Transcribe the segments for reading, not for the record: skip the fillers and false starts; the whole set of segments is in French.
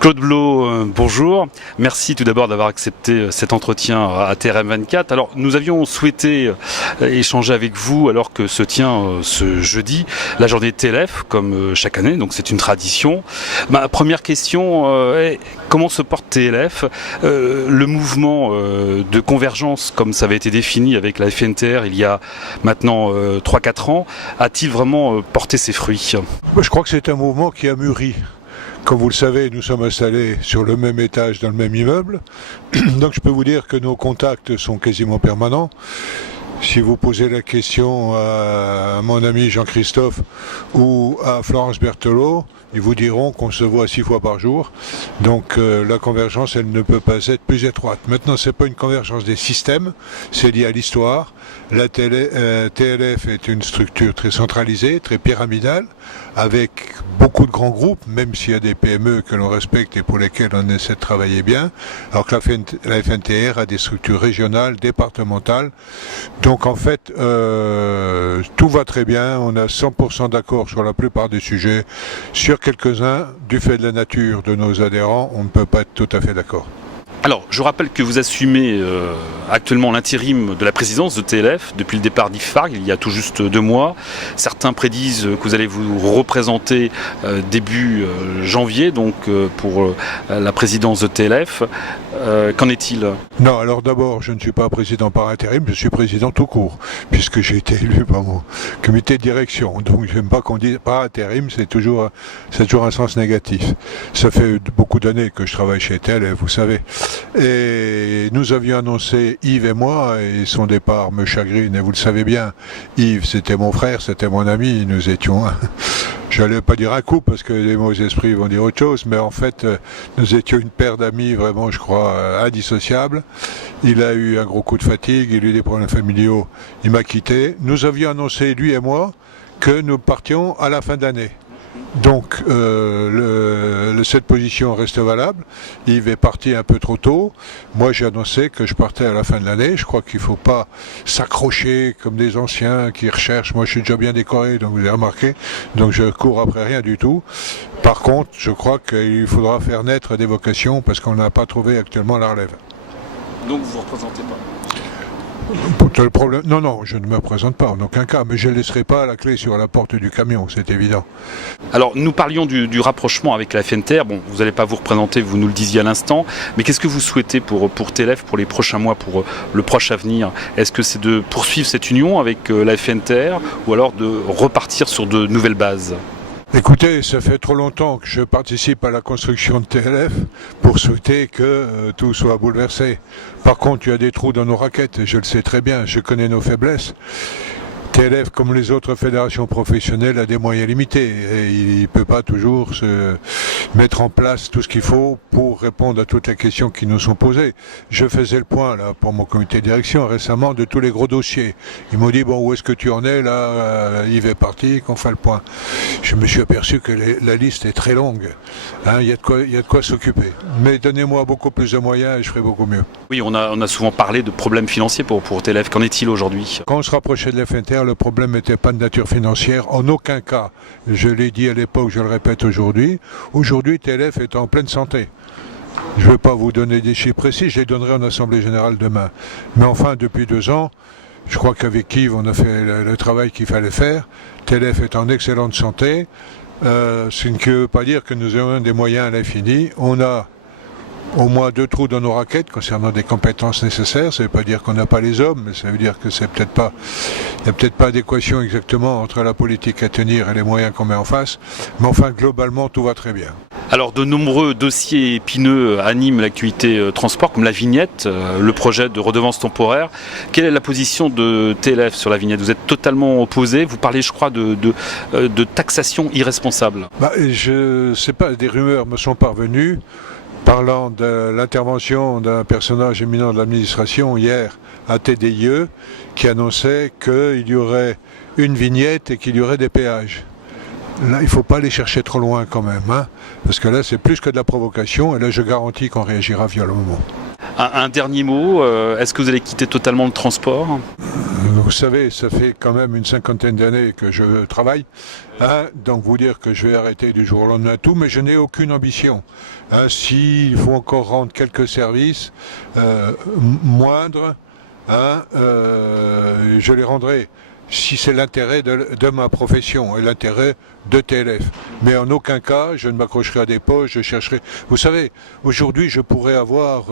Claude Blot, bonjour. Merci tout d'abord d'avoir accepté cet entretien à TRM24. Alors, nous avions souhaité échanger avec vous alors que se tient ce jeudi la journée de TLF, comme chaque année, donc c'est une tradition. Ma première question est comment se porte TLF? Le mouvement de convergence, comme ça avait été défini avec la FNTR il y a maintenant 3-4 ans, a-t-il vraiment porté ses fruits? Je crois que c'est un mouvement qui a mûri. Comme vous le savez, nous sommes installés sur le même étage dans le même immeuble. Donc je peux vous dire que nos contacts sont quasiment permanents. Si vous posez la question à mon ami Jean-Christophe ou à Florence Berthelot, ils vous diront qu'on se voit 6 fois par jour. Donc la convergence, elle ne peut pas être plus étroite. Maintenant, ce n'est pas une convergence des systèmes, c'est lié à l'histoire. La TLF est une structure très centralisée, très pyramidale, avec beaucoup de grands groupes, même s'il y a des PME que l'on respecte et pour lesquels on essaie de travailler bien, alors que la FNTR a des structures régionales, départementales. Donc en fait, tout va très bien, on a 100% d'accord sur la plupart des sujets. Sur quelques-uns, du fait de la nature de nos adhérents, on ne peut pas être tout à fait d'accord. Alors, je rappelle que vous assumez actuellement l'intérim de la présidence de TLF depuis le départ d'IFARG, il y a tout juste 2 mois. Certains prédisent que vous allez vous représenter début janvier, donc pour la présidence de TLF. Qu'en est-il? Non, alors d'abord, je ne suis pas président par intérim, je suis président tout court, puisque j'ai été élu par mon comité de direction. Donc, je n'aime pas qu'on dise par intérim, c'est toujours un sens négatif. Ça fait beaucoup d'années que je travaille chez TLF, vous savez. Et nous avions annoncé, Yves et moi, et son départ me chagrine, et vous le savez bien, Yves c'était mon frère, c'était mon ami, nous étions, je n'allais pas dire un couple parce que les mauvais esprits vont dire autre chose, mais en fait nous étions une paire d'amis vraiment, je crois, indissociables. Il a eu un gros coup de fatigue, il a eu des problèmes familiaux, il m'a quitté. Nous avions annoncé, lui et moi, que nous partions à la fin de l'année. Donc cette position reste valable. Yves est parti un peu trop tôt. Moi j'ai annoncé que je partais à la fin de l'année. Je crois qu'il ne faut pas s'accrocher comme des anciens qui recherchent. Moi je suis déjà bien décoré, donc vous avez remarqué. Donc je cours après rien du tout. Par contre, je crois qu'il faudra faire naître des vocations parce qu'on n'a pas trouvé actuellement la relève. Donc vous ne vous représentez pas? Le problème, non, je ne me présente pas en aucun cas, mais je ne laisserai pas la clé sur la porte du camion, c'est évident. Alors, nous parlions du rapprochement avec la FNTR. Bon, vous n'allez pas vous représenter, vous nous le disiez à l'instant, mais qu'est-ce que vous souhaitez pour TLF, pour les prochains mois, pour le proche avenir? Est-ce que c'est de poursuivre cette union avec la FNTR ou alors de repartir sur de nouvelles bases? Écoutez, ça fait trop longtemps que je participe à la construction de TLF pour souhaiter que tout soit bouleversé. Par contre, il y a des trous dans nos raquettes, je le sais très bien, je connais nos faiblesses. TLF, comme les autres fédérations professionnelles, a des moyens limités et il ne peut pas toujours se mettre en place tout ce qu'il faut pour répondre à toutes les questions qui nous sont posées. Je faisais le point là pour mon comité de direction récemment de tous les gros dossiers. Ils m'ont dit, bon, où est-ce que tu en es là? Yves est parti, qu'on fait le point. Je me suis aperçu que la liste est très longue. Il y a de quoi s'occuper. Mais donnez-moi beaucoup plus de moyens et je ferai beaucoup mieux. Oui, on a souvent parlé de problèmes financiers pour TLF. Qu'en est-il aujourd'hui? Quand on se rapprochait de la FNTR, le problème n'était pas de nature financière, en aucun cas. Je l'ai dit à l'époque, je le répète aujourd'hui. Aujourd'hui, TLF est en pleine santé. Je ne vais pas vous donner des chiffres précis, je les donnerai en Assemblée Générale demain. Mais enfin, depuis 2 ans, je crois qu'avec Yves, on a fait le travail qu'il fallait faire. TLF est en excellente santé. Ce qui ne veut pas dire que nous avons des moyens à l'infini. On a au moins 2 trous dans nos raquettes concernant des compétences nécessaires. Ça ne veut pas dire qu'on n'a pas les hommes, mais ça veut dire que il n'y a peut-être pas adéquation exactement entre la politique à tenir et les moyens qu'on met en face. Mais enfin, globalement, tout va très bien. Alors, de nombreux dossiers épineux animent l'actualité transport, comme la vignette, le projet de redevance temporaire. Quelle est la position de TLF sur la vignette? Vous êtes totalement opposé. Vous parlez, je crois, de taxation irresponsable. Je ne sais pas, des rumeurs me sont parvenues parlant de l'intervention d'un personnage éminent de l'administration hier à TDIE qui annonçait qu'il y aurait une vignette et qu'il y aurait des péages. Là, il ne faut pas aller chercher trop loin quand même, parce que là, c'est plus que de la provocation et là, je garantis qu'on réagira violemment. Un dernier mot, est-ce que vous allez quitter totalement le transport? Vous savez, ça fait quand même une 50aine d'années que je travaille, hein, donc vous dire que je vais arrêter du jour au lendemain tout, mais je n'ai aucune ambition. Hein, s'il faut encore rendre quelques services moindres, hein, je les rendrai. Si c'est l'intérêt de ma profession et l'intérêt de TLF. Mais en aucun cas, je ne m'accrocherai à des postes, je chercherai... Vous savez, aujourd'hui, je pourrais avoir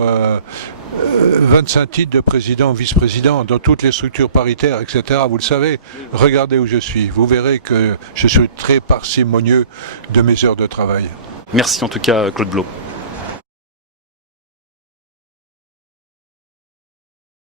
25 titres de président, vice-président dans toutes les structures paritaires, etc. Vous le savez, regardez où je suis. Vous verrez que je suis très parcimonieux de mes heures de travail. Merci en tout cas, Claude Blot.